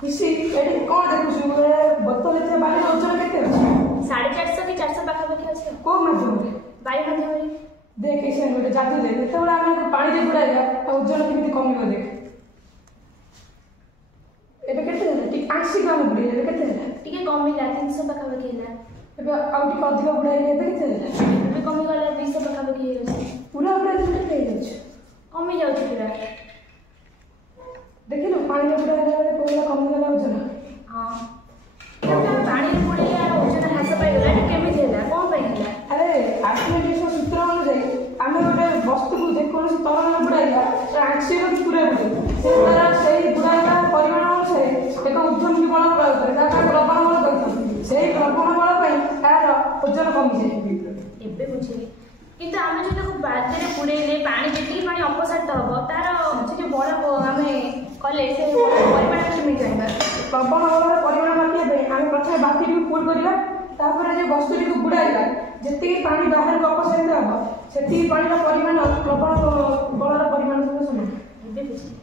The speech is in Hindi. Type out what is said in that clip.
खुशी एटी कौन देखुछु बोतल एते बारे ओजन केते अछि 450 कि 400 पाखापाखि अछि को माध्यम बायु माध्यम देख ऐसे गोटे जादू दे जेतेबेला हम पानी दे बुड़ाइला ओजन केମିତି कमिबो देख एबे केते होला ठीक 80 ग्राम बुड़ाइले एबे केते होला टिके कमिला 300 पाखापाखि होला एबे आउ टिके अधिक बुड़ाइले एबे केते होला एबे कमी गला 200 पाखापाखि होइछ पूरा बुड़ाइले केते होइछ कमी जाउछ पूरा देखिलो पानी में बुड़ाइले कोला कमी गला ओजन हां पानी में बुड़ाइले यार ओजन ह्रास पाइ गला केମିତି होला कोन पाइ होला अरे आर्किमिडीज सूत्र अनुसार आमे गोटे वस्तु को जे कोनोसी तरल में बुड़ाइला एक्सीडेंट पूरा बुड़े से तारा सही बुड़ाइला परिमाण अनुसार एक उद्यम बल प्रयोग करे ताका प्रबल बल कहते सही प्रबल बल पई तार ओजन कमी जाय एबे बुझिली किंतु आमे जे ताको बाल्टी पुड़ेले पानी जेतिकी पानी अपसारित हबो तार जे बड़ आमे कले से परिमाण केମିତି जाइबा प्रबल बल परिमाण मापिया पे आमे प्रथम बाल्टी को फुल करिबा तापर जे वस्तु को बुड़ाइला जेतिकी पानी बाहर को अपसारित हबो सेतिकी पानी रो परिमाण प्रबल बलर परिमाण समान एबे बुझिली